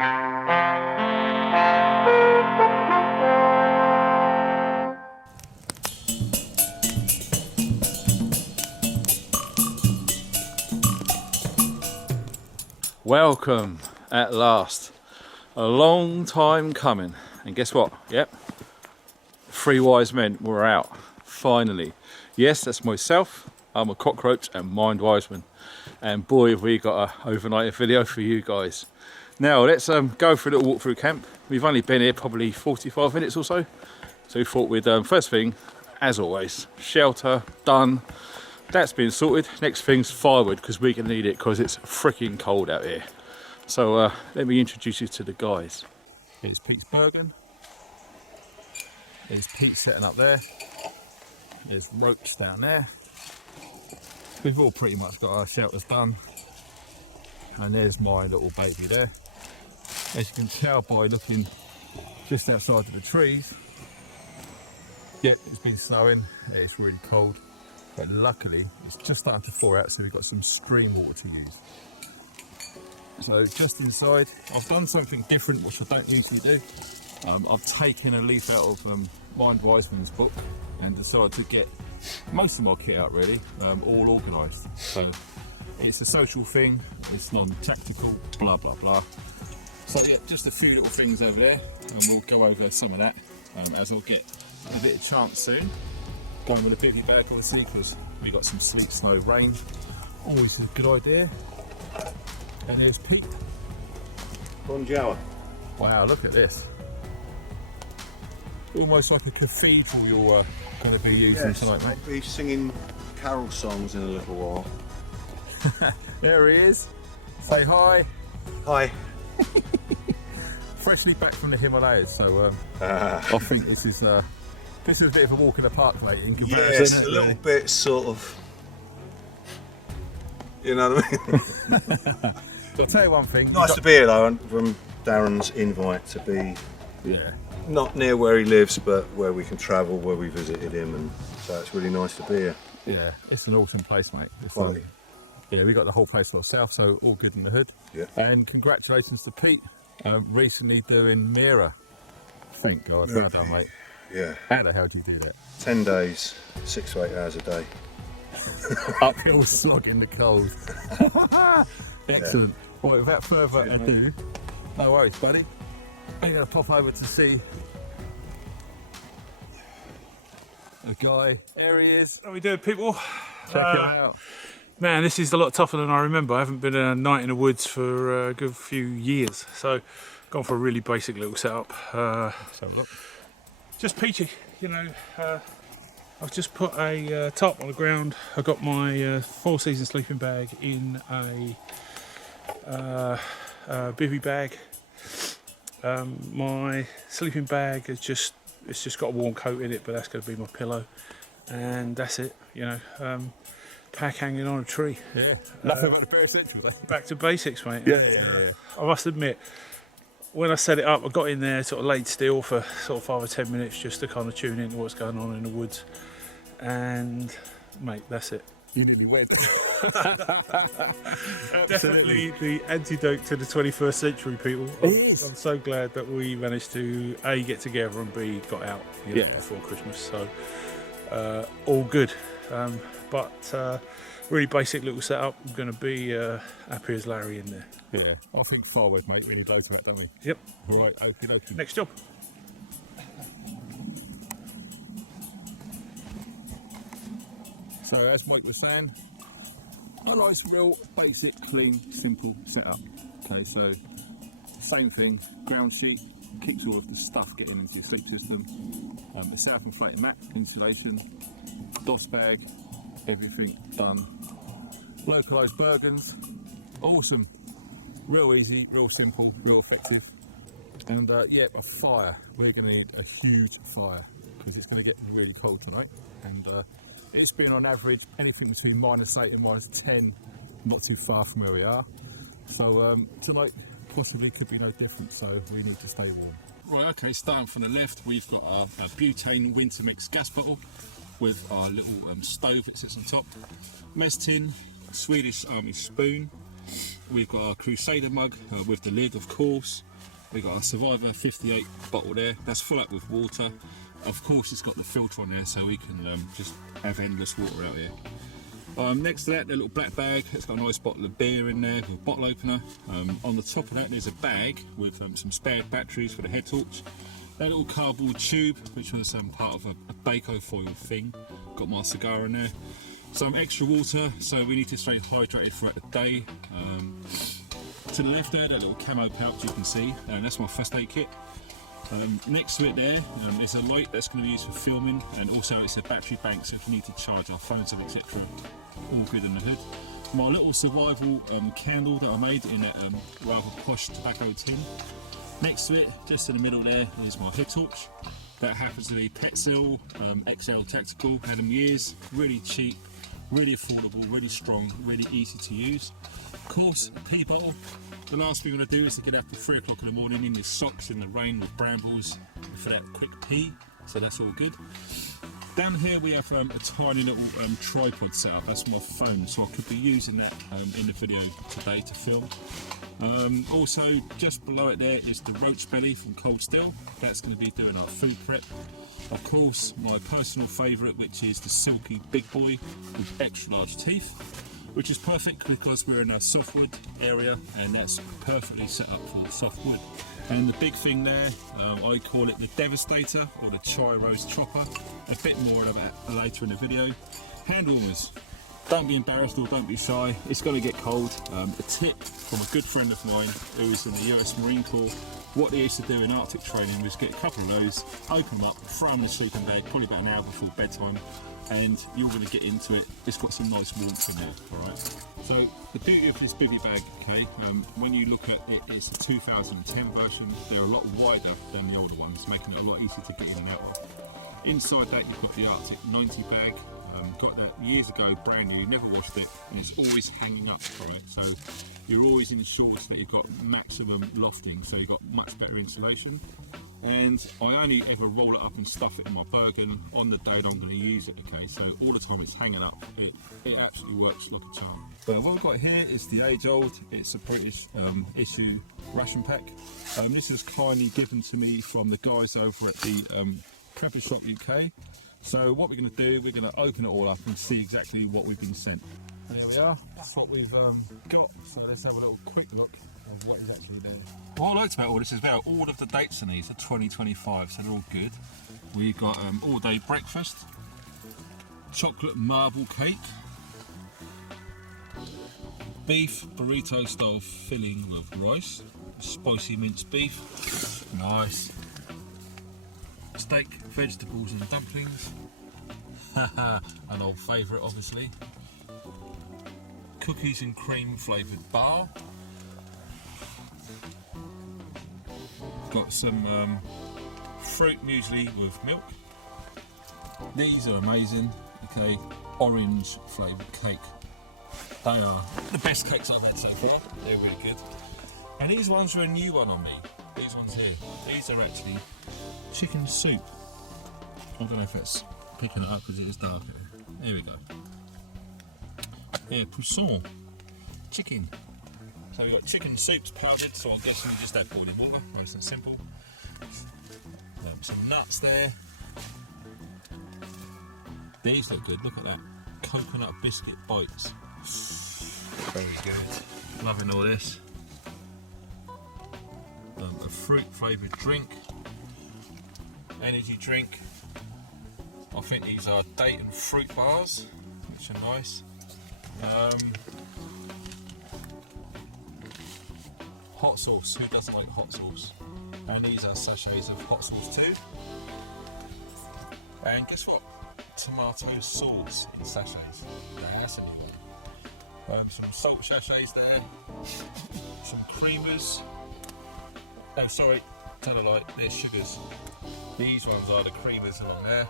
Welcome at last. A long time coming, and guess what? Yep, 3 wise men were out finally. Yes, that's myself. I'm a cockroach and mindwiseman, and boy have we got a overnight video for you guys. Now let's go for a little walk through camp. We've only been here probably 45 minutes or so, so we thought we'd first thing, as always, shelter done. That's been sorted. Next thing's firewood, because we're going to need it because it's freaking cold out here. So let me introduce you to the guys. Here's Pete's Bergen. There's Pete setting up there. There's ropes down there. We've all pretty much got our shelters done. And there's my little baby there. As you can tell by looking just outside of the trees, yeah, it's been snowing. It's really cold. But luckily it's just starting to thaw out, so we've got some stream water to use. So just inside, I've done something different which I don't usually do. I've taken a leaf out of Mindwiseman's book and decided to get most of my kit out really, all organised. So it's a social thing, it's non-tactical, blah blah blah. So yeah, just a few little things over there, and we'll go over some of that as I'll get a bit of chance soon. Going with a bivvy bag obviously, because we got some sleet, snow, rain. Always a good idea. And there's Pete. Bonjour. Wow, look at this. Almost like a cathedral you're going to be using tonight, mate. I'll be singing carol songs in a little while. There he is. Say hi. Hi. Freshly back from the Himalayas, so I think this is a bit of a walk in the park, mate, in comparison. Yeah, it's a little bit sort of, you know what I mean? So I'll tell you one thing. Nice to be here though, from Darren's invite to be not near where he lives, but where we can travel, where we visited him, and so it's really nice to be here. Yeah, it's an awesome place, mate. It's Quality. Yeah, we got the whole place to ourselves, so all good in the hood. Yeah. And congratulations to Pete, recently doing Mira. Thank God, well done, mate. Yeah. How the hell did you do that? 10 days, 6 to 8 hours a day. Uphill slog in the cold. Excellent. Right, without further ado, no worries, buddy. I'm going to pop over to see a guy. There he is. How we doing, people? Check him out. Man, this is a lot tougher than I remember. I haven't been a night in the woods for a good few years, so gone for a really basic little setup. Let's have a look. Just peachy, you know. I've just put a tarp on the ground. I got my 4-season sleeping bag in a bivvy bag. My sleeping bag is just got a warm coat in it, but that's going to be my pillow, and that's it. You know, pack hanging on a tree. Yeah, nothing but the bare essentials. Eh? Back to basics, mate. Yeah. I must admit, when I set it up, I got in there, sort of laid still for sort of 5 or 10 minutes just to kind of tune into what's going on in the woods, and mate, that's it. You nearly went. Definitely the antidote to the 21st century, people. I'm so glad that we managed to A, get together, and B, got out before Christmas. So all good. But really basic little setup. I'm going to be happy as Larry in there. Yeah, I think forward, mate. We need loads of that, don't we? Yep. Right, okie dokie. Next job. So as Mike was saying, a nice, real basic, clean, simple setup. Okay, so same thing, ground sheet, keeps all of the stuff getting into your sleep system. A self-inflating mat, insulation, DOS bag, everything done. Localised Bergens, awesome, real easy, real simple, real effective. And yeah, a fire. We're going to need a huge fire because it's going to get really cold tonight. And it's been on average anything between -8 and -10, not too far from where we are. So tonight possibly could be no different, so we need to stay warm. Right, okay, starting from the left, we've got a butane winter mix gas bottle with our little stove that sits on top. Mess tin, Swedish Army spoon. We've got our Crusader mug with the lid, of course. we got a Survivor 58 bottle there. That's full up with water. Of course, it's got the filter on there, so we can just have endless water out here. Next to that, the little black bag. It's got a nice bottle of beer in there with a bottle opener. On the top of that, there's a bag with some spare batteries for the head torch. That little cardboard tube, which was part of a bako foil thing. Got my cigar in there. Some extra water, so we need to stay hydrated throughout the day. To the left there, that little camo pouch you can see, and that's my first aid kit. Next to it there is a light that's going to be used for filming, and also it's a battery bank, so if you need to charge our phones and etc. All good in the hood. My little survival candle that I made in that rather posh tobacco tin. Next to it, just in the middle there, is my head torch. That happens to be Petzl XL Tactical. Had them years, really cheap, really affordable, really strong, really easy to use. Of course, a pee bottle. The last thing I'm going to do is to get up at 3 o'clock in the morning in the socks in the rain with brambles for that quick pee, so that's all good. Down here we have a tiny little tripod set up. That's my phone, so I could be using that in the video today to film. Also, just below it there is the roach belly from Cold Steel. That's going to be doing our food prep. Of course, my personal favourite, which is the silky big boy with extra large teeth, which is perfect because we're in a softwood area and that's perfectly set up for softwood. And the big thing there, I call it the Devastator or the Chai Roast Chopper. A bit more of that later in the video. Hand warmers. Don't be embarrassed or don't be shy, it's going to get cold. A tip from a good friend of mine who is in the US Marine Corps. What they used to do in Arctic training was get a couple of those, open them up, throw them in the sleeping bag, probably about an hour before bedtime, and you're going to get into it. It's got some nice warmth in there, alright? So the beauty of this bivy bag, okay, when you look at it, it's a 2010 version. They're a lot wider than the older ones, making it a lot easier to get in and out of. Inside that you've got the Arctic 90 bag. Got that years ago, brand new, never washed it, and it's always hanging up from it, so you're always ensured that you've got maximum lofting, so you've got much better insulation. And I only ever roll it up and stuff it in my Bergen on the day that I'm going to use it, okay, so all the time it's hanging up, it absolutely works like a charm. But what we've got here is the age old, it's a British issue ration pack. This is kindly given to me from the guys over at the Prepper Shop UK. So what we're going to do, we're going to open it all up and see exactly what we've been sent. And here we are, that's what we've got. So let's have a little quick look of what is actually there. What I liked about all this as well, all of the dates on these are 2025, so they're all good. We've got all day breakfast, chocolate marble cake, beef burrito style filling with rice, spicy minced beef, nice. Steak, vegetables and dumplings, an old favourite obviously. Cookies and cream flavoured bar. Got some fruit muesli with milk. These are amazing, okay, orange flavoured cake. They are the best cakes I've had so far, they're really good. And these ones are a new one on me, these ones here. These are actually chicken soup. I don't know if it's picking it up because it is dark. There we go. Yeah, poisson. Chicken. So we've got chicken soups powdered, so I'm guessing we just add boiling water, nice and simple. Some nuts there. These look good, look at that. Coconut biscuit bites. Very good. Loving all this. A fruit flavoured drink. Energy drink. I think these are date and fruit bars, which are nice. Hot sauce, who doesn't like hot sauce? And these are sachets of hot sauce too. And guess what? Tomato sauce in sachets. That's a new one. Some salt sachets there. Some creamers. Oh, sorry, tell a lie, they're sugars. These ones are the creamers along there.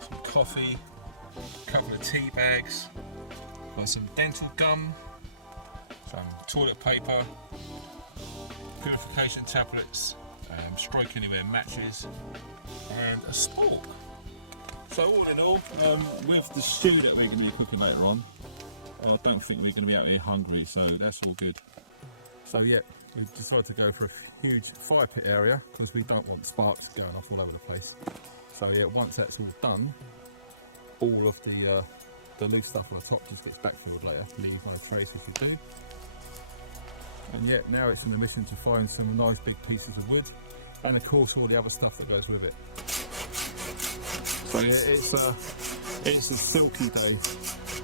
Some coffee, a couple of tea bags, got some dental gum, some toilet paper, purification tablets, Strike Anywhere matches, and a spork. So all in all, with the stew that we're going to be cooking later on, I don't think we're going to be out here hungry, so that's all good. So yeah, we decided to go for a huge fire pit area because we don't want sparks going off all over the place. So yeah, once that's all done, all of the loose stuff on the top just gets backfilled later, leave no trace as you do. And yeah, now it's in the mission to find some nice big pieces of wood, and of course all the other stuff that goes with it. So yeah, it's a silky day.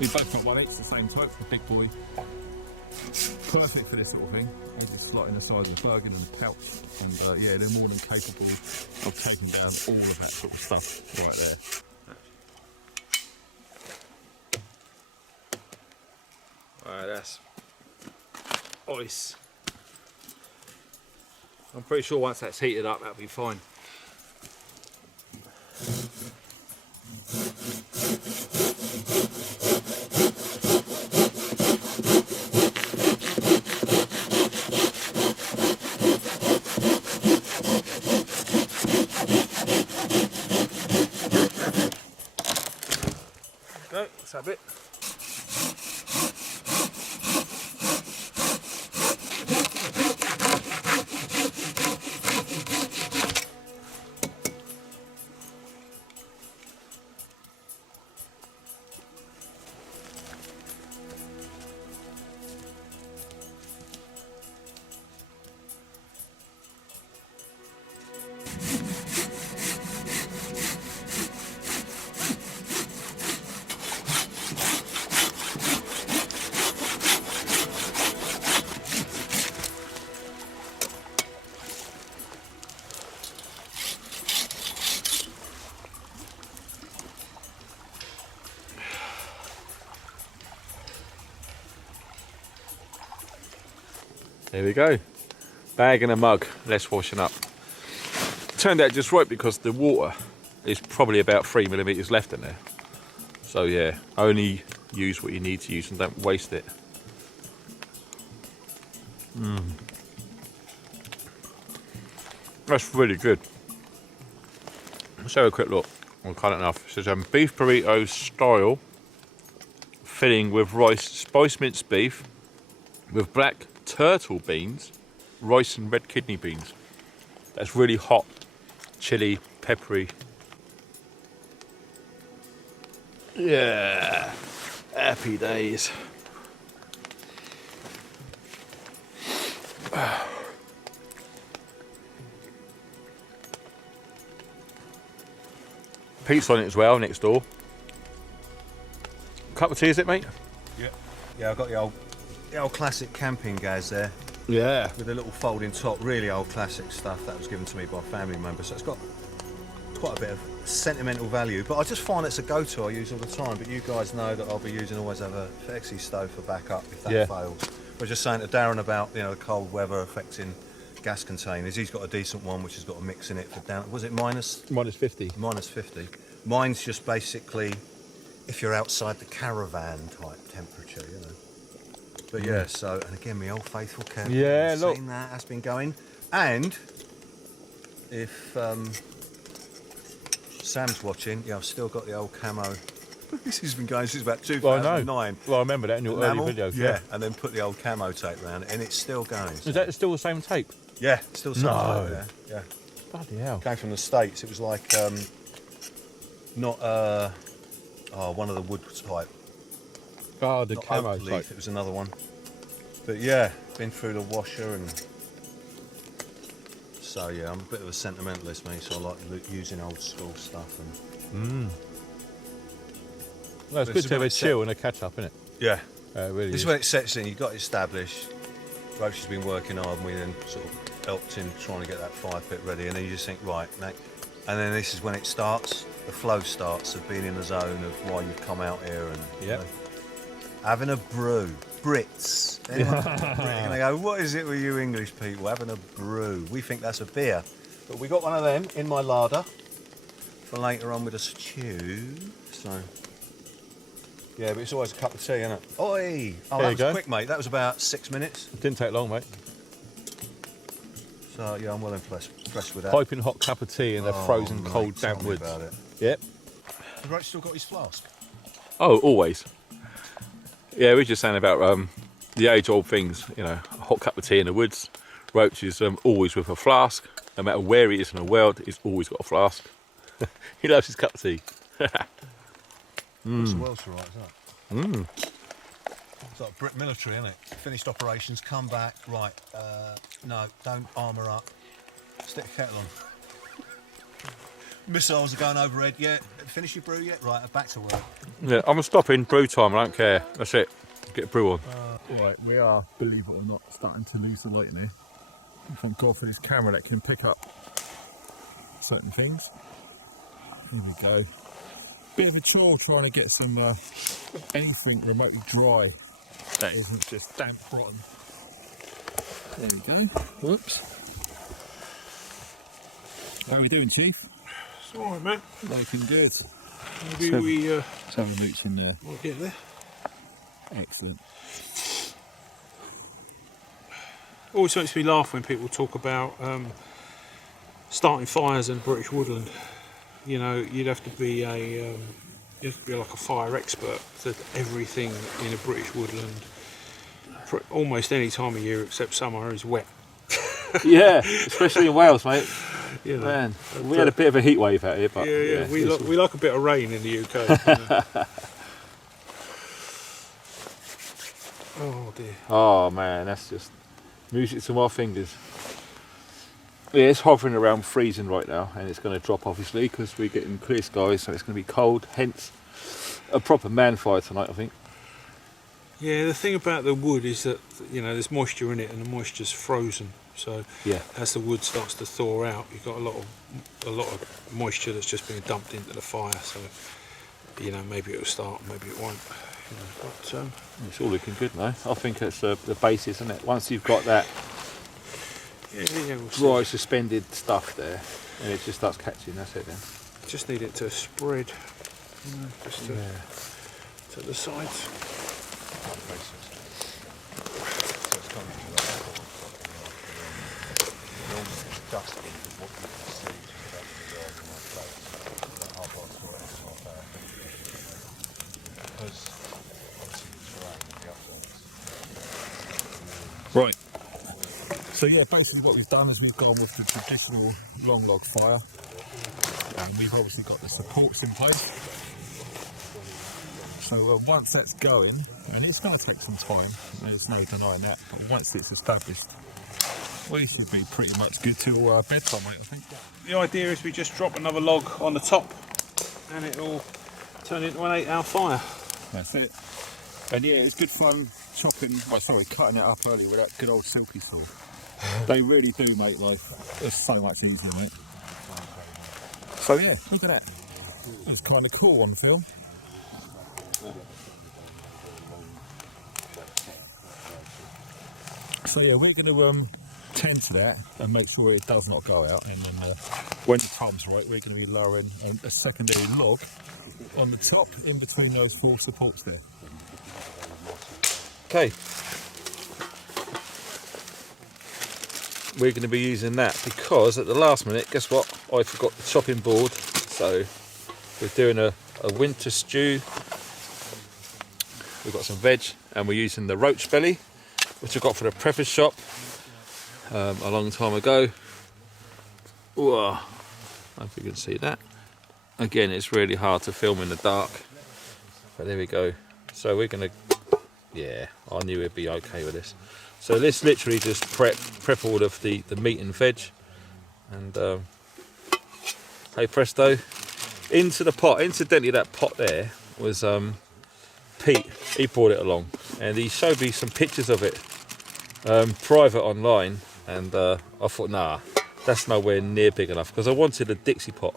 We both got one, it's the same type, the big boy. Perfect for this sort of thing. I just slot in the side of the plug-in and pouch, and yeah, they're more than capable of taking down all of that sort of stuff right there. Alright, that's ice. I'm pretty sure once that's heated up, that'll be fine. Go, that's a bit. There we go, bag and a mug, less washing up. Turned out just right because the water is probably about 3 millimeters left in there. So yeah, only use what you need to use and don't waste it. That's really good. Let's have a quick look. I'll cut it enough. It says beef burrito style filling with rice, spice minced beef with black turtle beans, rice and red kidney beans. That's really hot, chili, peppery. Yeah, happy days. Pete's on it as well, next door. Cup of tea, is it, mate? Yeah, I've got the old classic camping gas there. Yeah. With a little folding top, really old classic stuff that was given to me by a family member. So it's got quite a bit of sentimental value. But I just find it's a go-to I use all the time. But you guys know that I'll be using, always have a flexi stove for backup if that fails. I was just saying to Darren about the cold weather affecting gas containers. He's got a decent one which has got a mix in it for down. Was it minus 50? Minus 50. Mine's just basically if you're outside the caravan type temperature, But yeah, so, and again, my old faithful cat. Yeah, look. Seen that, has been going. And if Sam's watching, I've still got the old camo. This has been going since about 2009. Well, I remember that in your early videos. Yeah, and then put the old camo tape around it, and it's still going. So. Is that still the same tape? Yeah, still the same tape, yeah. Bloody hell. Came from the States. It was like, not, one of the wood type. Oh, the Not camo oak leaf, type. it was another one. But yeah, been through the washer, and so yeah, I'm a bit of a sentimentalist, mate. So I like using old school stuff. And Well, it's good to have a chill and a catch up, isn't it? yeah, Really. this is when it sets in. You've got it established. Roach has been working hard, and we then sort of helped him trying to get that fire pit ready. And then you just think, right, Nick. And then this is when it starts. The flow starts of being in the zone of why you've come out here and having a brew. Brits. Anyone going to go, what is it with you English people having a brew? We think that's a beer. But we got one of them in my larder for later on with a stew. So, yeah, but it's always a cup of tea, isn't it? Oi! Oh, that was quick, mate. That was about 6 minutes. It didn't take long, mate. So, yeah, I'm well impressed with that. Piping hot cup of tea in the frozen, cold, damp woods. About it. Yep. Has Roach still got his flask? Oh, always. Yeah, we were just saying about the age-old things, hot cup of tea in the woods. Roach is always with a flask. No matter where he is in the world, he's always got a flask. He loves his cup of tea. What's the world to right, isn't it? It's like Brit military, isn't it? Finished operations, come back, right, no, don't armour up, stick a kettle on. Missiles are going overhead, yeah, finish your brew yet? Right, back to work. Yeah, I'm stopping brew time, I don't care. That's it. Get a brew on. Right, we are, believe it or not, starting to lose the light in here. Thank God for this camera that can pick up certain things. Here we go. Bit of a chore trying to get some anything remotely dry that isn't just damp rotten. There we go. Whoops. How are we doing, Chief? It's alright, mate. Looking good. Maybe we Let's have a mooch in there. might get there. Excellent. Always makes me laugh when people talk about starting fires in British woodland. You know, you'd have to be like a fire expert. That everything in a British woodland, almost any time of year except summer, is wet. Yeah, especially in Wales, mate. You know, Man, we had a bit of a heat wave out here, but yeah, we like a bit of rain in the UK. You know. Oh dear. Oh man, that's just music to my fingers. Yeah, it's hovering around freezing right now, and it's going to drop obviously because we're getting clear skies, so it's going to be cold. Hence, a proper man fire tonight, I think. Yeah, the thing about the wood is that, you know, there's moisture in it, and the moisture's frozen. So Yeah. as the wood starts to thaw out, you've got a lot of moisture that's just being dumped into the fire. So, you know, maybe it'll start, maybe it won't. You know, but It's all looking good now. I think it's the basis, isn't it? Once you've got that yeah, we'll dry, see. suspended stuff there, and it just starts catching. That's it then. Just need it to spread, you know, just to the sides. Right. So yeah, basically what we've done is we've gone with the traditional long log fire, and we've obviously got the supports in place. So once that's going, and it's going to take some time, there's no denying that, but once it's established, we should be pretty much good till bedtime, mate, I think. The idea is we just drop another log on the top, and it'll turn into an 8-hour fire. That's it. And yeah, it's good fun cutting it up early with that good old silky saw. They really do make life so much easier, mate. So yeah, look at that. It was kind of cool on the film. So yeah, we're going to tend to that and make sure it does not go out, and then when the time's right, we're going to be lowering a secondary log on the top in between those 4 supports there. Okay. We're going to be using that because at the last minute, guess what? I forgot the chopping board. So we're doing a winter stew. We've got some veg, and we're using the roach belly, which I got for the prepper's shop a long time ago. Ooh, I hope you can see that. Again, it's really hard to film in the dark, but there we go. So we're going to, yeah, I knew it'd be okay with this. So let's literally just prep all of the meat and veg, and hey presto, into the pot. Incidentally, that pot there was Pete. He brought it along, and he showed me some pictures of it private online, and I thought, nah, that's nowhere near big enough, because I wanted a Dixie pot.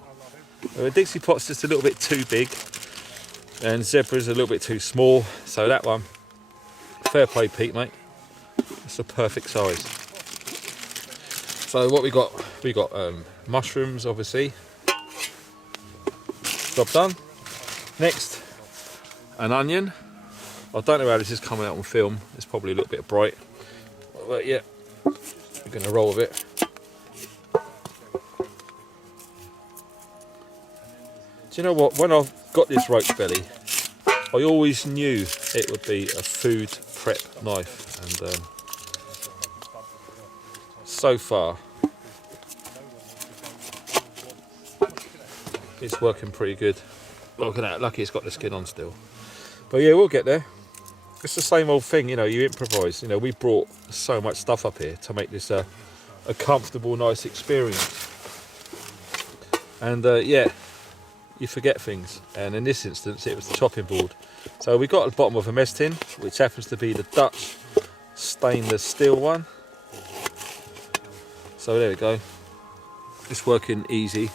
A Dixie pot's just a little bit too big, and Zebra's a little bit too small. So that one, fair play, Pete, mate. It's the perfect size. So what we got mushrooms, obviously. Job done. Next, an onion. I don't know how this is coming out on film. It's probably a little bit bright, but yeah, we're gonna roll with it. Do you know what? When I got this roach belly, I always knew it would be a food prep knife, and so far it's working pretty good. Look at that, lucky it's got the skin on still. But yeah, we'll get there. It's the same old thing, you know, you improvise. You know, we brought so much stuff up here to make this a comfortable, nice experience. And yeah, you forget things. And in this instance, it was the chopping board. So we got at the bottom of a mess tin, which happens to be the Dutch stainless steel one. So there we go. It's working easy.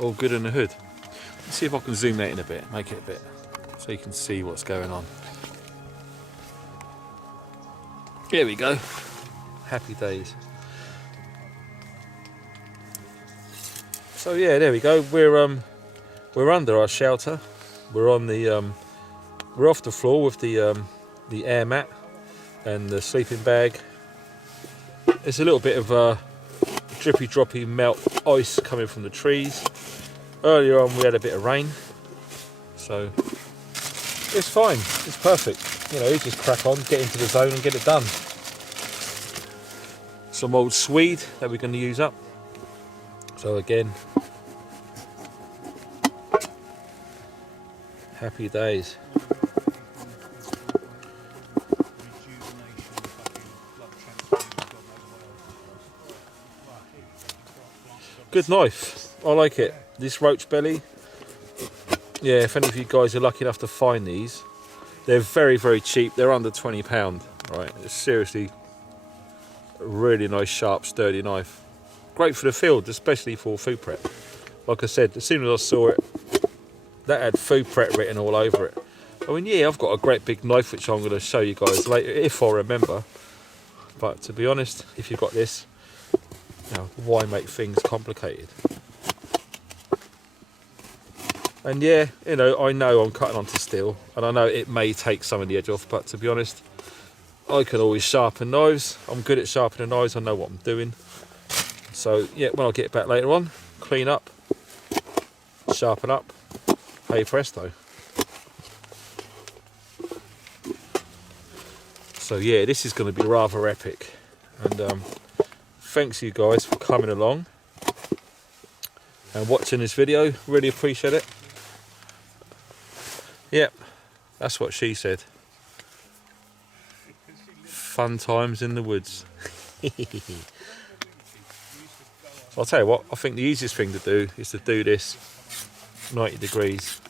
All good in the hood. Let's see if I can zoom that in a bit, make it a bit, so you can see what's going on. Here we go. Happy days. So yeah, there we go. We're under our shelter. We're on the we're off the floor with the air mat and the sleeping bag. There's a little bit of drippy droppy melt ice coming from the trees. Earlier on we had a bit of rain, so it's fine, it's perfect. You know, you just crack on, get into the zone and get it done. Some old swede that we're going to use up. So again, happy days. Good knife, I like it. This roach belly, yeah, if any of you guys are lucky enough to find these, they're very, very cheap. They're under £20, right? It's seriously a really nice, sharp, sturdy knife. Great for the field, especially for food prep. Like I said, as soon as I saw it, that had food prep written all over it. I mean, yeah, I've got a great big knife which I'm going to show you guys later if I remember. But to be honest, if you've got this, you know, why make things complicated? And yeah, you know I'm cutting onto steel, and I know it may take some of the edge off, but to be honest, I can always sharpen knives. I'm good at sharpening knives, I know what I'm doing. So yeah, when I get back later on, clean up, sharpen up, hey presto. So yeah, this is going to be rather epic, and thanks you guys for coming along and watching this video, really appreciate it. Yep, that's what she said. Fun times in the woods. I'll tell you what, I think the easiest thing to do is to do this 90 degrees.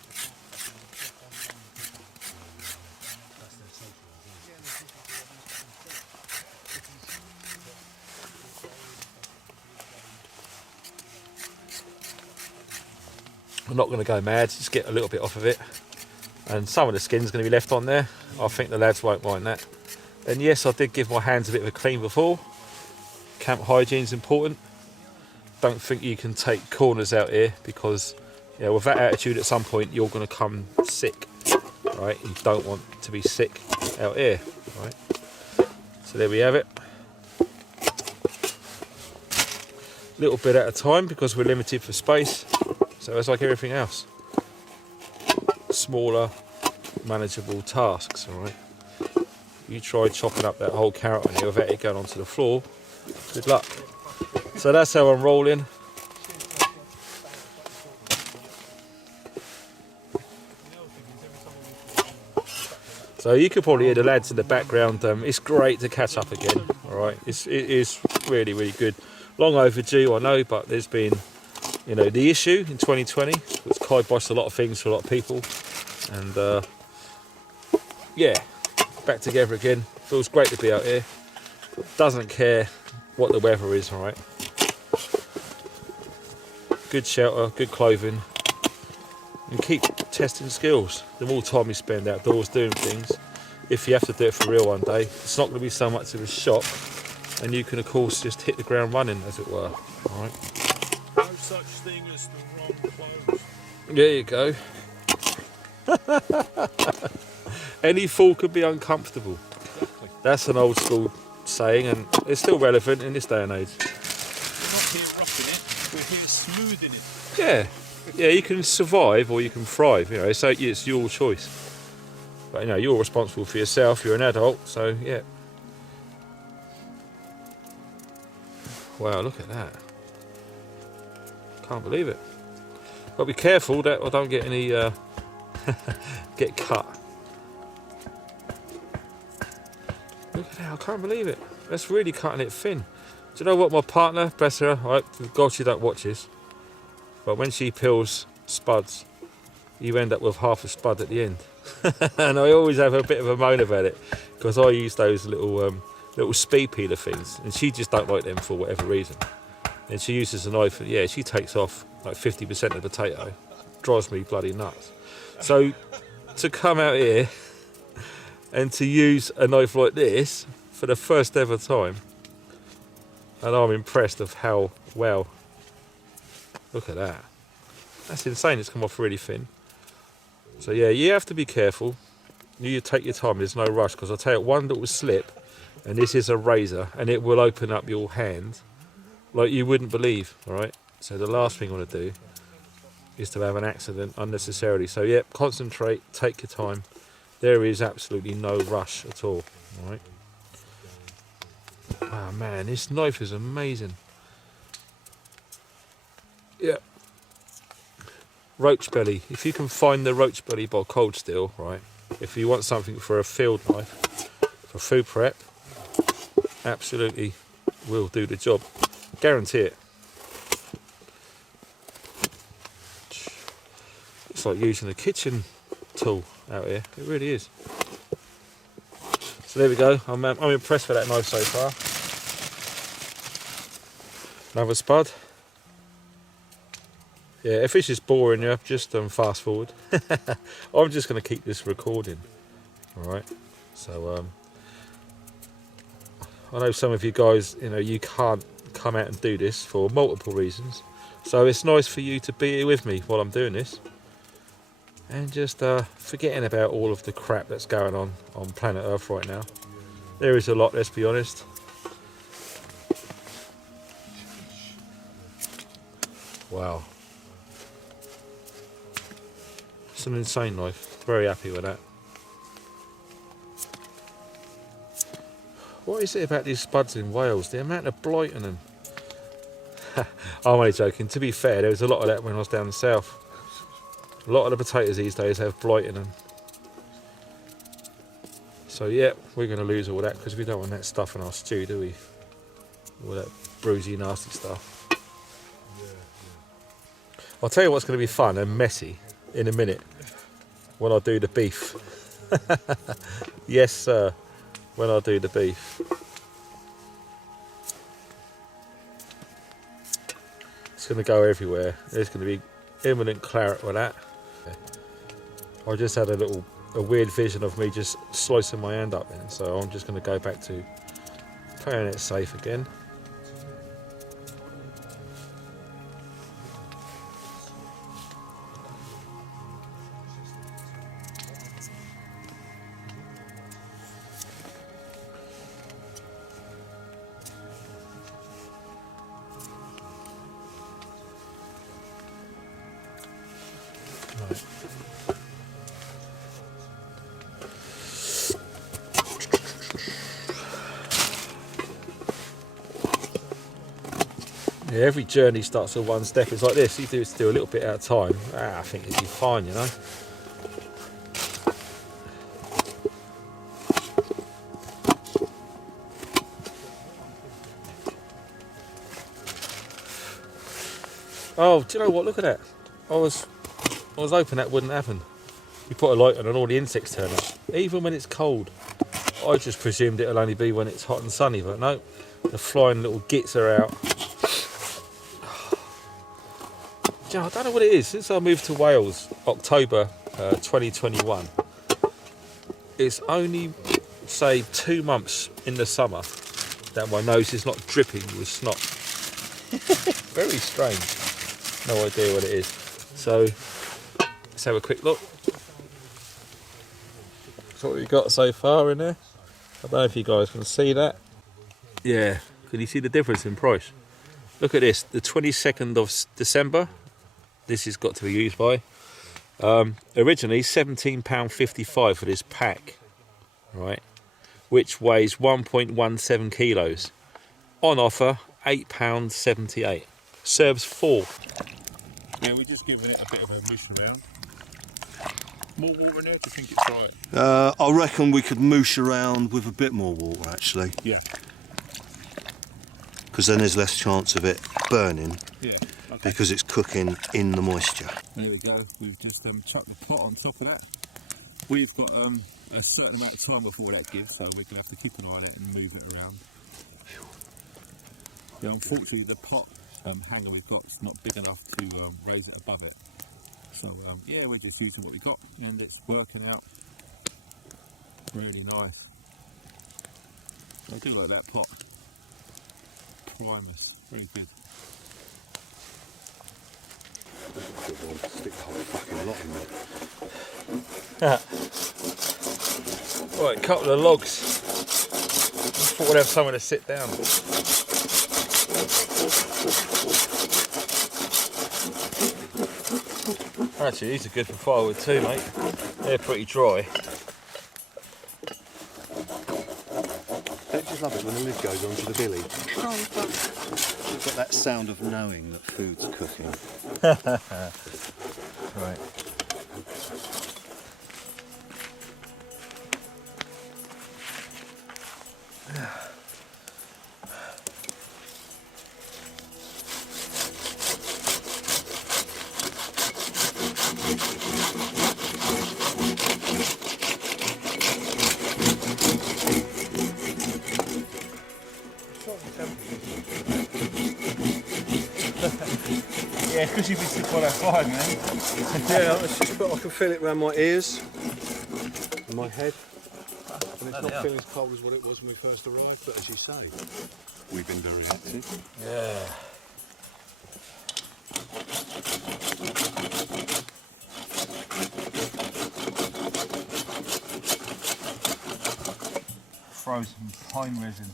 I'm not going to go mad, just get a little bit off of it. And some of the skin's going to be left on there. I think the lads won't mind that. And yes, I did give my hands a bit of a clean before. Camp hygiene's important. Don't think you can take corners out here, because you know, with that attitude at some point you're going to come sick, right? You don't want to be sick out here, right? So there we have it. Little bit at a time, because we're limited for space. So it's like everything else. Smaller, manageable tasks, all right? You try chopping up that whole carrot on here without it going onto the floor, good luck. So that's how I'm rolling. So you could probably hear the lads in the background. It's great to catch up again, all right? It is really, really good. Long overdue, I know, but there's been, you know, the issue in 2020, which kiboshed a lot of things for a lot of people. And yeah, back together again. Feels great to be out here. Doesn't care what the weather is, all right? Good shelter, good clothing, and keep testing skills. The more time you spend outdoors doing things, if you have to do it for real one day, it's not going to be so much of a shock, and you can of course just hit the ground running, as it were. All right. No such thing as the wrong clothes. There you go. Any fool could be uncomfortable. Exactly. That's an old school saying, and it's still relevant in this day and age. We're not here roughing it, we're here smoothing it. Yeah, yeah, you can survive or you can thrive, you know, so it's your choice. But you know, you're responsible for yourself, you're an adult, so yeah. Wow, look at that. Can't believe it. Got to be careful that I don't get any get cut. Look at that, I can't believe it. That's really cutting it thin. Do you know what, my partner, bless her, God she don't watch this, but when she peels spuds, you end up with half a spud at the end. And I always have a bit of a moan about it, because I use those little speed peeler things, and she just don't like them for whatever reason. And she uses a knife, and yeah, she takes off like 50% of the potato. Drives me bloody nuts. So to come out here and to use a knife like this for the first ever time, and I'm impressed of how well, look at that. That's insane, it's come off really thin. So yeah, you have to be careful. You take your time, there's no rush, because I'll tell you, one little slip, and this is a razor, and it will open up your hand like you wouldn't believe, alright? So the last thing I want to do is to have an accident unnecessarily. So yeah, concentrate, take your time. There is absolutely no rush at all, alright? Oh man, this knife is amazing. Yeah. Roach belly. If you can find the roach belly by Cold Steel, right? If you want something for a field knife, for food prep, absolutely will do the job. Guarantee it. It's like using a kitchen tool out here. It really is. So there we go. I'm impressed with that knife so far. Another spud. Yeah, if this is boring you, just fast forward. I'm just going to keep this recording. Alright. So I know some of you guys, you can't come out and do this for multiple reasons. So it's nice for you to be here with me while I'm doing this. And just forgetting about all of the crap that's going on planet Earth right now. There is a lot, let's be honest. Wow. It's an insane knife. Very happy with that. What is it about these spuds in Wales? The amount of blight in them. I'm only joking. To be fair, there was a lot of that when I was down south. A lot of the potatoes these days have blight in them. So yeah, we're going to lose all that because we don't want that stuff in our stew, do we? All that bruisey, nasty stuff. I'll tell you what's going to be fun and messy in a minute when I do the beef. Yes, sir. When I do the beef. It's going to go everywhere. There's going to be imminent claret with that. I just had a weird vision of me just slicing my hand up then, so I'm just going to go back to playing it safe again. Yeah, every journey starts with one step. It's like this, you do a little bit at a time. I think it'll be fine, Oh, do you know what? Look at that. I was hoping that wouldn't happen. You put a light on and all the insects turn up. Even when it's cold. I just presumed it'll only be when it's hot and sunny, but no. The flying little gits are out. I don't know what it is. Since I moved to Wales, October 2021, it's only, say, 2 months in the summer that my nose is not dripping with snot. Very strange. No idea what it is. So, let's have a quick look. That's what we've got so far in there. I don't know if you guys can see that. Yeah, can you see the difference in price? Look at this, the 22nd of December. This has got to be used by. Originally £17.55 for this pack, right? Which weighs 1.17 kilos. On offer, £8.78. Serves 4. Yeah, we're just giving it a bit of a mush around. More water in there? Do you think it's right? I reckon we could moosh around with a bit more water actually, Yeah. because then there's less chance of it burning Yeah. Okay. because it's cooking in the moisture. There we go. We've just chucked the pot on top of that. We've got a certain amount of time before that gives, so we're going to have to keep an eye on it and move it around. Yeah, unfortunately, the pot hanger we've got is not big enough to raise it above it. So yeah, we're just using what we got, and it's working out really nice. I do like that pot. Primus, very good. Stick the whole fucking lot in there. Right, a couple of logs. I thought we'd have somewhere to sit down. Actually, these are good for firewood too, mate. They're pretty dry. Don't you just love it when the lid goes onto the billy? You've got that sound of knowing that food's cooking. Right. Yeah, because you've been sitting by that fire, man. Yeah, it's just, but I can feel it around my ears and my head. And it's not feeling as cold as what it was when we first arrived, but as you say, we've been very active. Yeah. Frozen pine resin.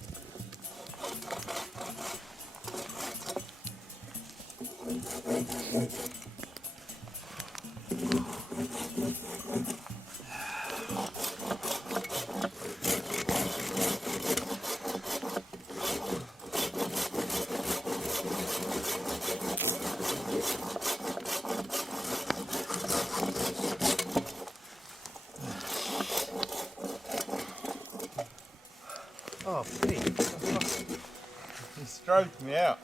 Oh, Pete. He stroked me out.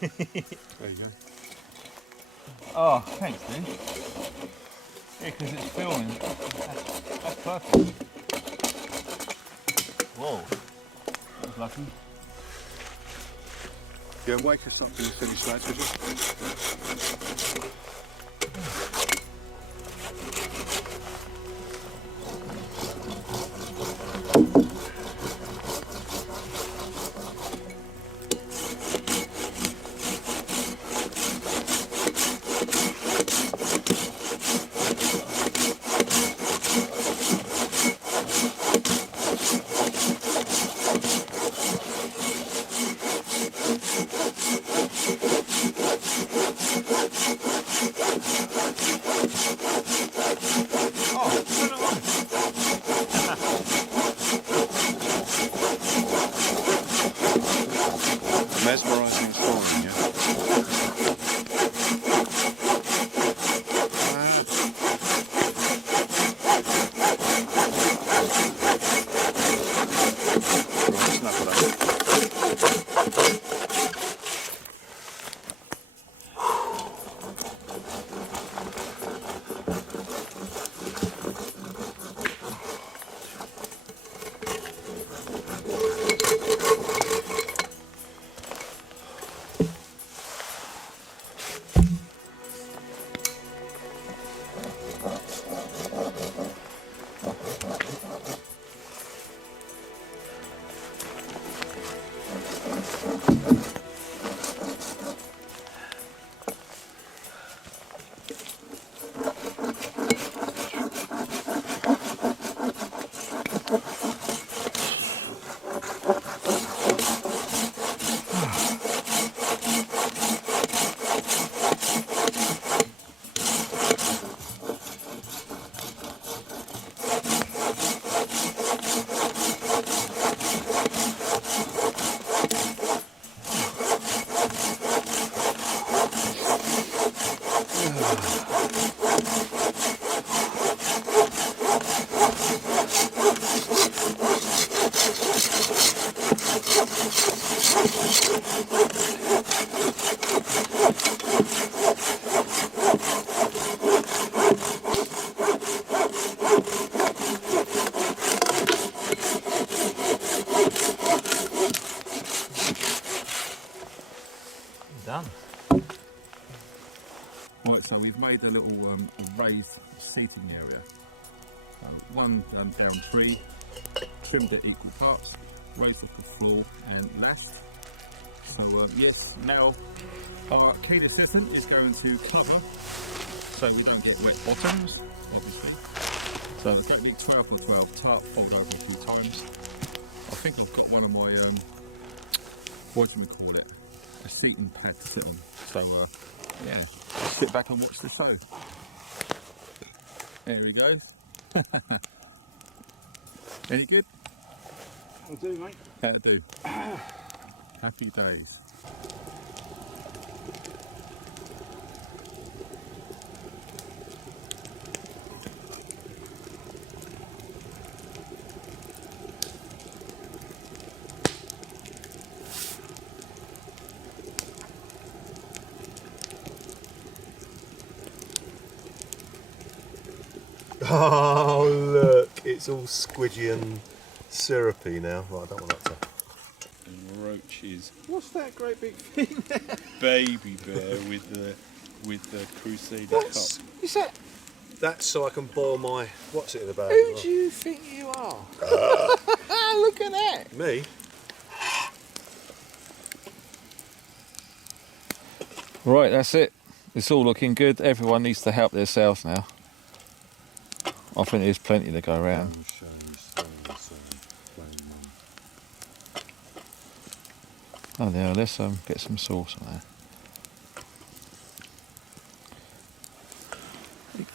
There you go. Oh, thanks, dude. Yeah, because it's filming. That's perfect. Whoa. That was lucky. Yeah, wake us up in the silly slats, would you? Mesmerising story, yeah? Right, snap it up. Done. Right, so we've made a little raised seating area. One down tree, trimmed at equal parts, raised up the floor and lashed. So yes, now our keen assistant is going to cover so we don't get wet bottoms, obviously. So it's got the 12x12 tarp fold over a few times. I think I've got one of my, what do we call it, a seating pad to sit on. So yeah, sit back and watch the show. There he goes. Any good? I'll do, mate. That'll do. Happy days. Oh look, it's all squidgy and syrupy now. Right, I don't want that to. And roaches. What's that great big thing there? Baby bear with the Crusader cup. Is that? That's so I can boil my. What's it in the bag? Who do you think you are? Look at that. Me? Right, that's it. It's all looking good. Everyone needs to help themselves now. I think there's plenty to go around. Oh yeah, let's get some sauce on there.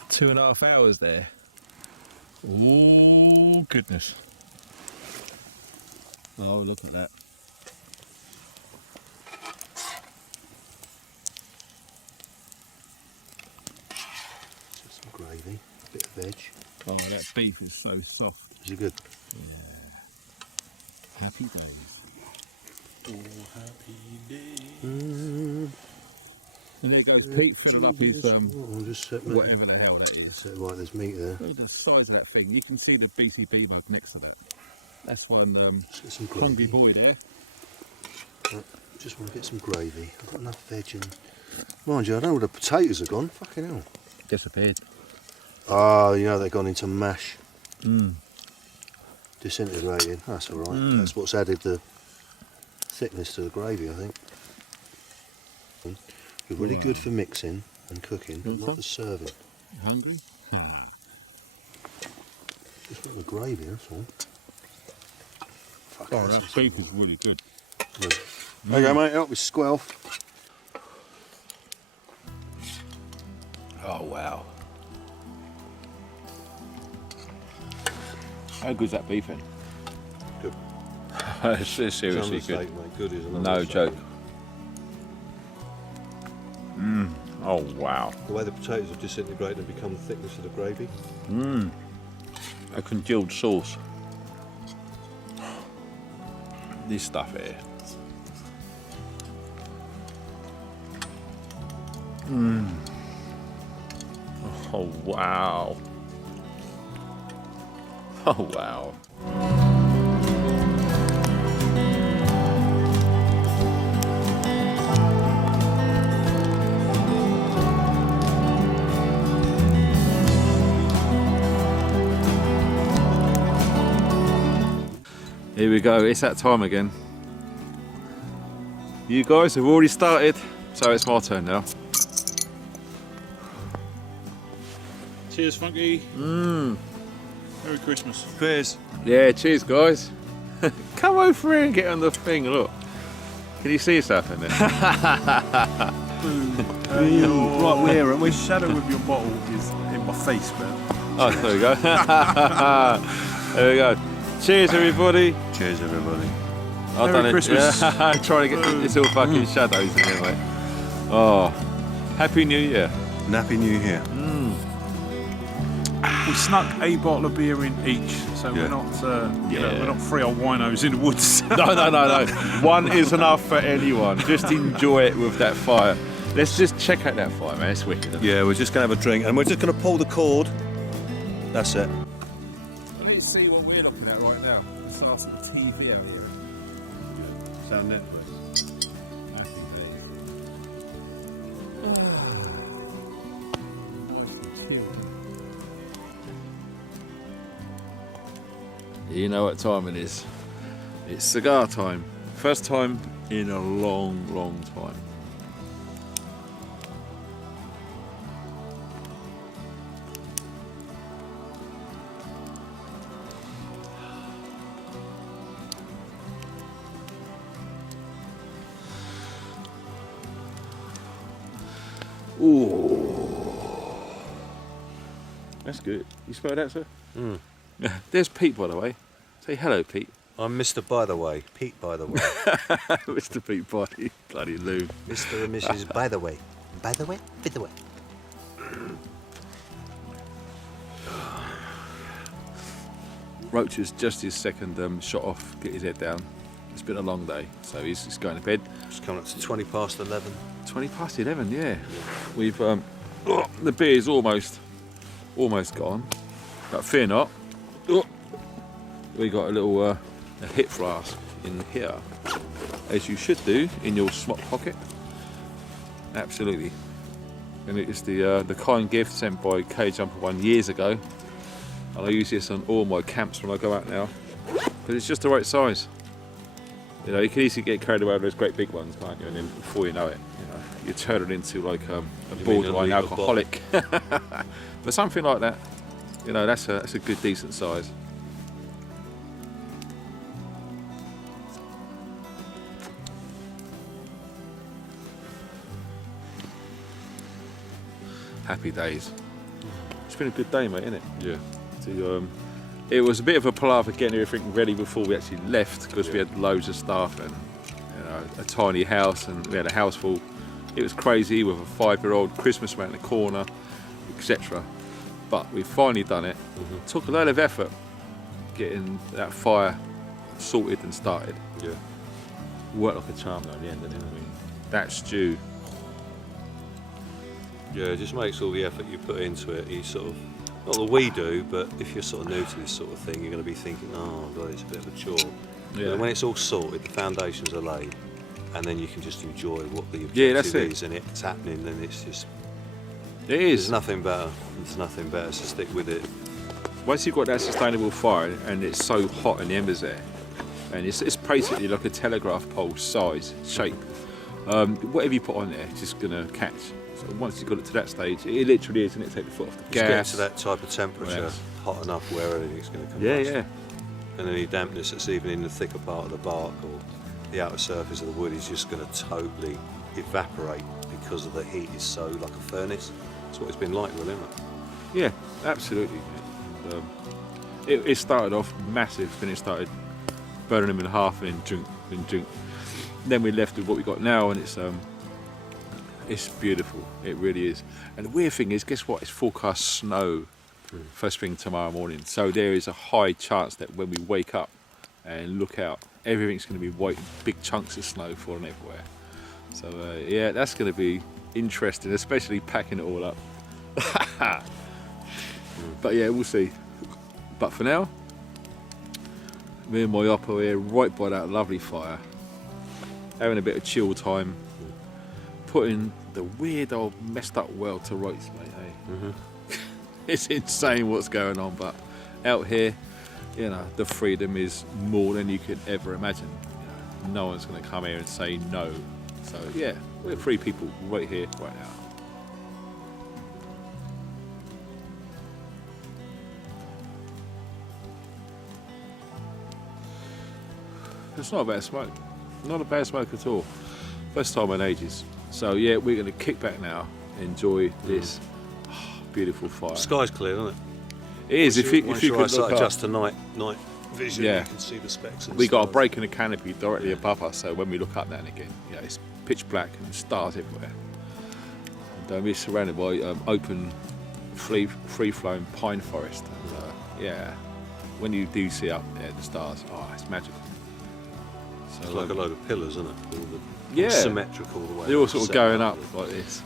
2.5 hours there. Oh goodness. Oh, look at that. Some gravy, a bit of veg. Oh, that beef is so soft. Is it good? Yeah. Happy days. Oh, happy day. And there goes Pete filling up his I'll just set me. whatever the hell that is. Set right, there's meat there. Look at the size of that thing. You can see the BCB mug next to that. That's one Let's get some hungry gravy. boy there. Right, just want to get some gravy. I've got enough veg and. Mind you, I know where the potatoes are gone. Fucking hell. Disappeared. Oh, you know they've gone into mash. Mm. Disintegrated. That's all right. That's what's added the thickness to the gravy, I think. They're really good for mixing and cooking, but not for serving. You hungry? Ah. Just want the gravy, that's all. Fuck, Oh, this that is beef is really good. good. Okay, mate, help me squelch. Oh wow. How good's that beef in? Good. It's seriously good. Steak, mate. Good is another No steak. joke. Oh wow. The way the potatoes have disintegrated and become the thickness of the gravy. A congealed sauce. This stuff here. Oh wow. Oh wow. Here we go, it's that time again. You guys have already started, so it's my turn now. Cheers, Funky. Merry Christmas. Cheers. Yeah, cheers guys. Come over here and get on the thing, look. Can you see yourself in there? You're right where, and the shadow of your bottle is in my face, man. Oh, there we go. There we go. Cheers everybody. Cheers, everybody. I've Merry done it. Christmas. Yeah, I'm trying to get it's all fucking shadows in here, mate. Oh, Happy New Year. Nappy New Year. We snuck a bottle of beer in each, so Yeah. we're not, we're not free old winos in the woods. No. One is enough for anyone. Just enjoy it with that fire. Let's just check out that fire, man. It's wicked. Isn't it? Yeah, we're just going to have a drink and we're just going to pull the cord. That's it. Let's see what we're looking at right now. Let's ask the TV out here. Sound Netflix. You know what time it is. It's cigar time. First time in a long, long time. Ooh. That's good. You smell that, sir? Mm. There's Pete, by the way. Say hello, Pete. I'm Mr. By the way, Pete by the way. Mr. Pete Body, bloody Lou. Mr. and Mrs. By the way. By the way, by the way. Roach has just his second shot off, get his head down. It's been a long day, so he's going to bed. It's coming up to 20 past 11. 20 past 11, yeah. We've the beer's almost gone, but fear not. We got a little a hip flask in here, as you should do in your smock pocket. Absolutely, and it's the kind gift sent by K Jumper One years ago, and I use this on all my camps when I go out now, but it's just the right size. You know, you can easily get carried away with those great big ones, can't you? And then before you know it, you turn it into like a borderline alcoholic. But something like that, you know, that's a good, decent size. Happy days. It's been a good day, mate, isn't it? Yeah. It was a bit of a palaver getting everything ready before we actually left, because we had loads of stuff and a tiny house, and we had a house full. It was crazy with a 5-year-old, Christmas around the corner, etc. But we've finally done it. Took a load of effort getting that fire sorted and started. Yeah. Worked like a charm though in the end, didn't it? I mean, that stew. Yeah, it just makes all the effort you put into it. You sort of, not that we do, but if you're sort of new to this sort of thing, you're going to be thinking, oh God, it's a bit of a chore. Yeah. But when it's all sorted, the foundations are laid, and then you can just enjoy what the Yeah, that's objective it. is, and it's happening, then it's just, It is. there's nothing better. There's nothing better, so stick with it. Once you've got that sustainable fire and it's so hot and the embers there, and it's basically like a telegraph pole size, shape. Whatever you put on there, it's just going to catch. So once you've got it to that stage, it literally is, and it take the foot off the Just get gas. to that type of temperature, Yes. hot enough where everything's going to come Yeah, past. yeah. And any dampness that's even in the thicker part of the bark or the outer surface of the wood is just going to totally evaporate because of the heat is so like a furnace. That's what it's been like, really, isn't it? Yeah, absolutely. And, it started off massive, then it started burning them in half and then drink. Then we left with what we got now, and it's beautiful. It really is. And the weird thing is, guess what? It's forecast snow first thing tomorrow morning. So there is a high chance that when we wake up and look out, everything's going to be white, big chunks of snow falling everywhere. So yeah, that's going to be interesting, especially packing it all up. But yeah, we'll see. But for now, me and my oppo here, right by that lovely fire, having a bit of chill time, putting the weird old messed up world to rights, mate. Hey? It's insane what's going on, but out here, you know, the freedom is more than you could ever imagine. You know, no one's going to come here and say no. So yeah, we're free people right here, right now. It's not a bad smoke. Not a bad smoke at all. First time in ages. So yeah, we're going to kick back now, enjoy this beautiful fire. Sky's clear, isn't it? It is. If you Once could your look eyesight up, adjusts to night vision, Yeah. you can see the specks. And we got a stars. break in the canopy directly above us, so when we look up now and again, you know, it's pitch black and stars everywhere. And we're surrounded by open free-flowing pine forest. And, yeah, when you do see up there the stars, oh, it's magical. So, It's like a load of pillars, isn't it? Yeah, symmetrical the way they're all sort of set going up like this.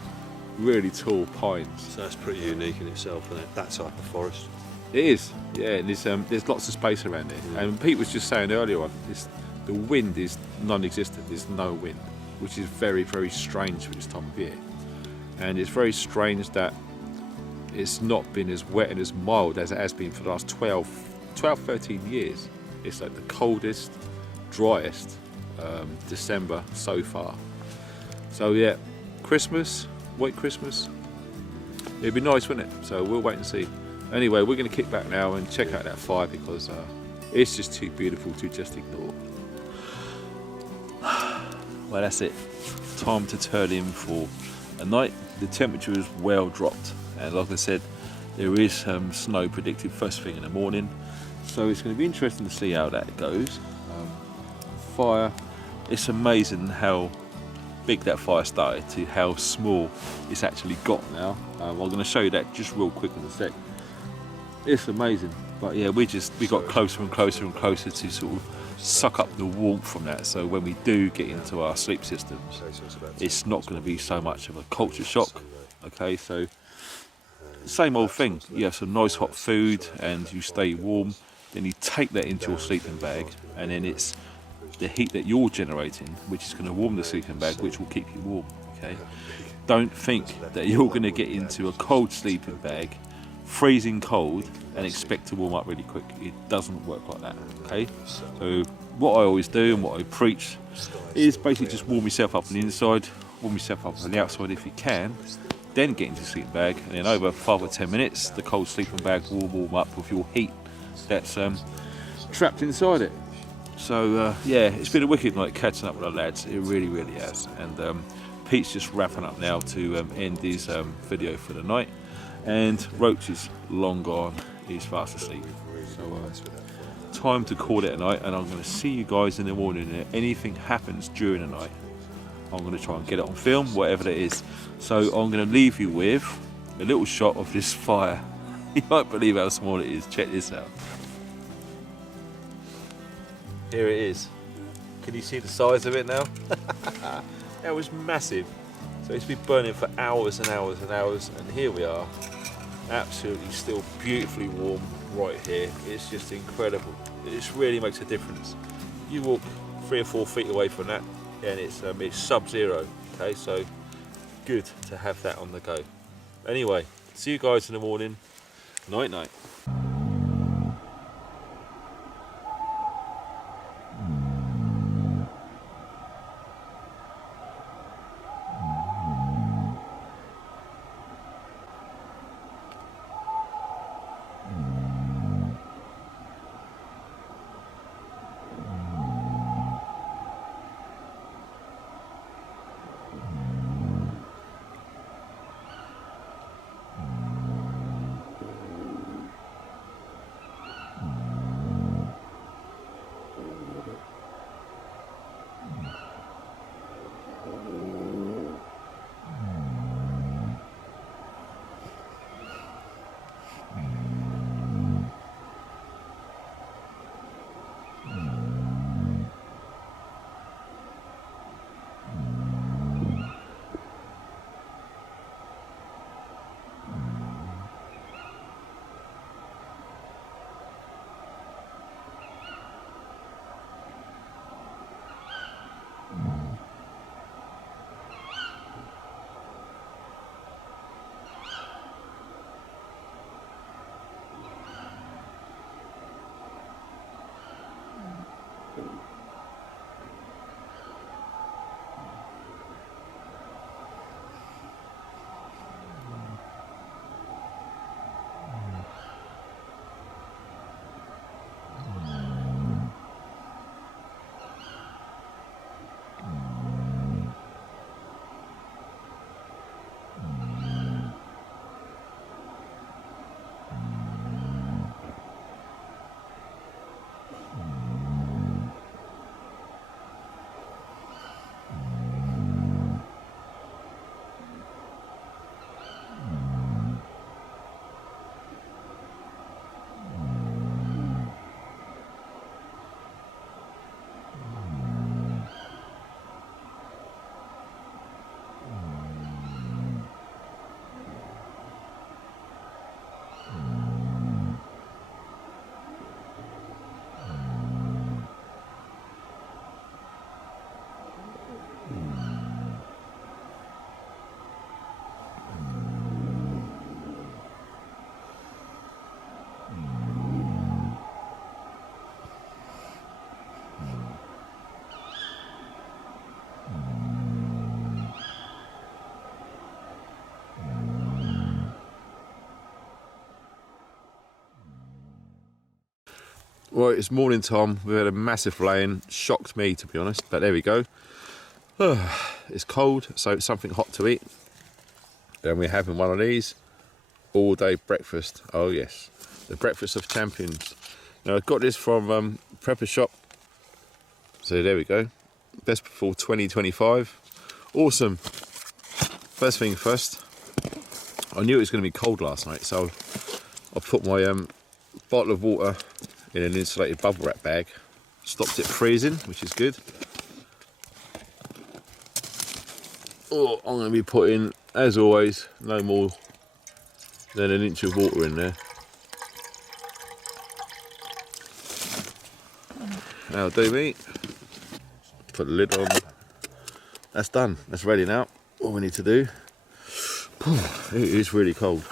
Really tall pines. So that's pretty unique in itself, isn't it? That type of forest. It is, yeah. And there's lots of space around it. And Pete was just saying earlier on, the wind is non-existent. There's no wind, which is very, very strange for this time of year. And it's very strange that it's not been as wet and as mild as it has been for the last 12, 13 years. It's like the coldest, driest December so far. So yeah, Christmas, white Christmas, it'd be nice, wouldn't it? So we'll wait and see. Anyway, we're going to kick back now and check out that fire because it's just too beautiful to just ignore. Well, that's it. Time to turn in for a night. The temperature is well dropped, and like I said, there is snow predicted first thing in the morning. So it's going to be interesting to see how that goes. Fire, it's amazing how big that fire started to how small it's actually got now. I'm going to show you that just real quick in a sec. It's amazing, but yeah, we got closer and closer and closer to sort of suck up the warmth from that. So when we do get into our sleep systems, it's not going to be so much of a culture shock. Okay, so same old thing. You have some nice hot food and you stay warm. Then you take that into your sleeping bag, and then it's the heat that you're generating which is going to warm the sleeping bag, which will keep you warm. Okay, don't think that you're going to get into a cold sleeping bag, freezing cold, and expect to warm up really quick. It doesn't work like that. Okay, so what I always do and what I preach is basically just warm yourself up on the inside, warm yourself up on the outside if you can, then get into the sleeping bag, and then over 5 or 10 minutes the cold sleeping bag will warm up with your heat that's trapped inside it. So yeah, it's been a wicked night catching up with the lads. It really, really has. And Pete's just wrapping up now to end his video for the night. And Roach is long gone. He's fast asleep. So time to call it a night. And I'm going to see you guys in the morning. And if anything happens during the night, I'm going to try and get it on film, whatever it is. So I'm going to leave you with a little shot of this fire. You won't believe how small it is. Check this out. Here it is. Can you see the size of it now? That was massive. So it's been burning for hours and hours and hours, and here we are. Absolutely still beautifully warm right here. It's just incredible. It just really makes a difference. You walk 3 or 4 feet away from that and it's sub-zero. Okay, so good to have that on the go. Anyway, see you guys in the morning. Night night. Right, it's morning time. We had a massive rain. Shocked me, to be honest, but there we go. It's cold, so it's something hot to eat. Then we're having one of these all day breakfast. Oh yes, the breakfast of champions. Now I got this from Prepper Shop. So there we go. Best before 2025. Awesome. First thing first, I knew it was going to be cold last night, so I put my bottle of water in an insulated bubble wrap bag. Stopped it freezing, which is good. Oh, I'm going to be putting, as always, no more than an inch of water in there. That'll do me. Put the lid on. That's done. That's ready now. What we need to do. It is really cold.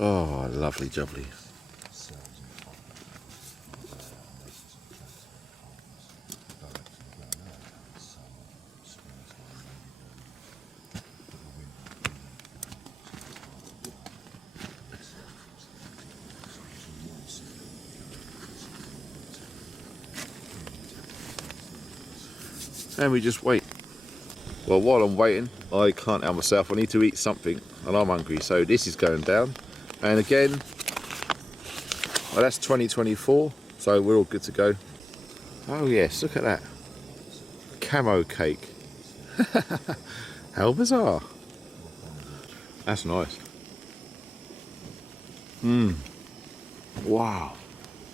Oh, lovely jubbly. And we just wait. Well, while I'm waiting, I can't help myself. I need to eat something and I'm hungry, so this is going down. And again, well, that's 2024, so we're all good to go. Oh yes, look at that. Camo cake. How bizarre. That's nice. Wow.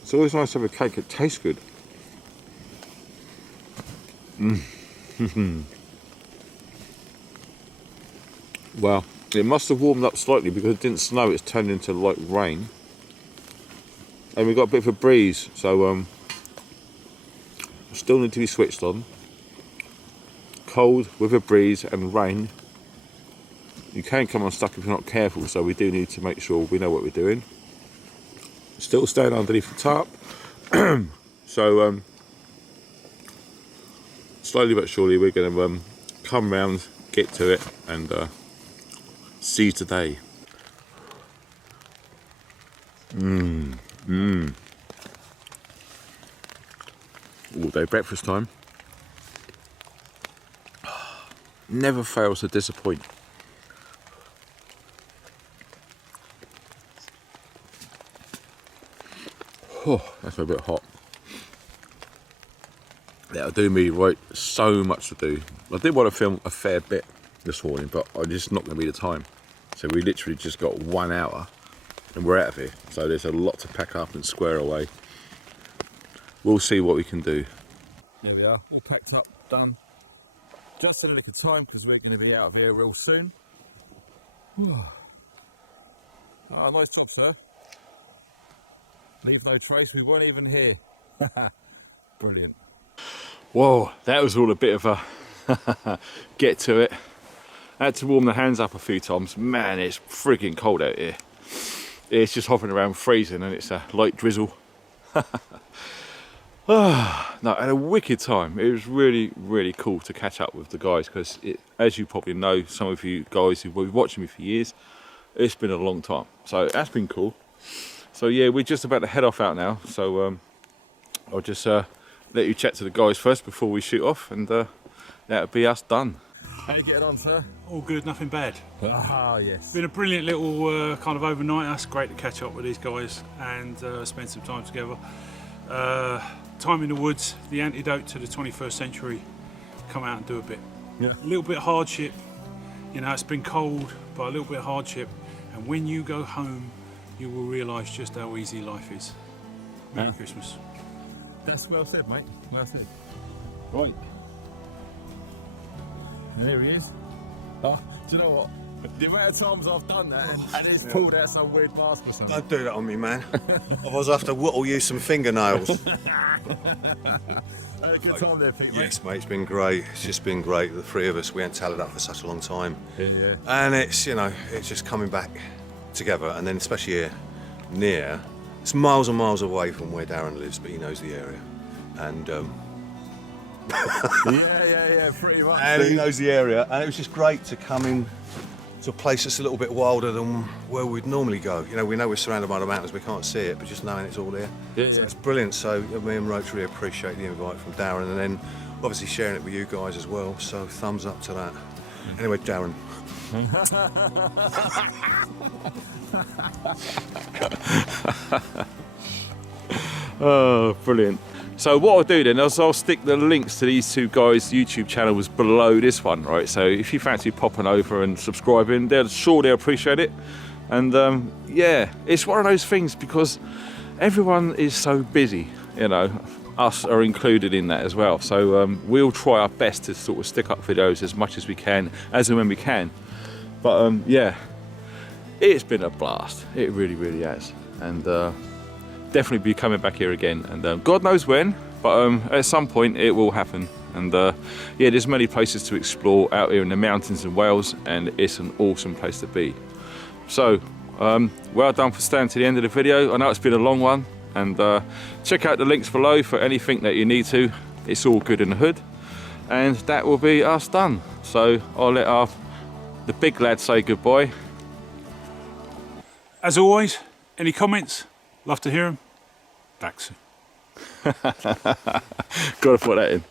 It's always nice to have a cake that tastes good. Well, it must have warmed up slightly because it didn't snow, it's turned into light rain. And we got a bit of a breeze, so still need to be switched on. Cold with a breeze and rain. You can come unstuck if you're not careful, so we do need to make sure we know what we're doing. Still staying underneath the tarp. So slowly but surely we're going to come round, get to it, and seize the day. All day breakfast time. Never fails to disappoint. Oh, that's a bit hot. That'll do me right. So much to do. I did want to film a fair bit this morning, but I'm just not going to be the time. So we literally just got 1 hour and we're out of here. So there's a lot to pack up and square away. We'll see what we can do. There we are, all packed up, done. Just in a little time because we're going to be out of here real soon. Oh, nice job, sir. Leave no trace, we weren't even here. Brilliant. Whoa, that was all a bit of a get to it. I had to warm the hands up a few times. Man, it's freaking cold out here. It's just hopping around freezing and it's a light drizzle. No, I had a wicked time. It was really, really cool to catch up with the guys because, as you probably know, some of you guys who've been watching me for years, it's been a long time. So that's been cool. So yeah, we're just about to head off out now. So I'll just let you chat to the guys first before we shoot off, and that'll be us done. How you getting on, sir? All good, nothing bad. Ah, yes. Been a brilliant little kind of overnight. That's great to catch up with these guys and spend some time together. Time in the woods, the antidote to the 21st century. Come out and do a bit. Yeah. A little bit of hardship. You know, it's been cold, but a little bit of hardship. And when you go home, you will realise just how easy life is. Merry Christmas. That's well said, mate. Well said. Right. And here he is. Oh, do you know what? The amount of times I've done that and he's pulled out some weird mask or something. Don't do that on me, man. Otherwise I have to whittle you some fingernails. Had a good time there, Pete, mate. Yes, mate, it's been great. It's just been great. The three of us, we hadn't tallied up for such a long time. Yeah. And it's, you know, it's just coming back together. And then especially here, near, it's miles and miles away from where Darren lives, but he knows the area. And Yeah, pretty much. And he knows the area, and it was just great to come in to a place that's a little bit wilder than where we'd normally go. You know, we know we're surrounded by the mountains, we can't see it, but just knowing it's all there. Yeah, So it's brilliant. So me and Roach really appreciate the invite from Darren, and then obviously sharing it with you guys as well. So thumbs up to that. Anyway, Darren. Oh, brilliant. So what I'll do then is I'll stick the links to these two guys' YouTube channels below this one, right? So if you fancy popping over and subscribing, they'll appreciate it. And yeah, it's one of those things because everyone is so busy, you know, us are included in that as well. So we'll try our best to sort of stick up videos as much as we can, as and when we can. But yeah, it's been a blast. It really, really has. And definitely be coming back here again, and God knows when, but at some point it will happen. And yeah, there's many places to explore out here in the mountains in Wales, and it's an awesome place to be. So well done for staying to the end of the video. I know it's been a long one, and check out the links below for anything that you need to. It's all good in the hood, and that will be us done. So I'll let the big lad say goodbye. As always, any comments? Love to hear them. Back soon. Gotta put that in.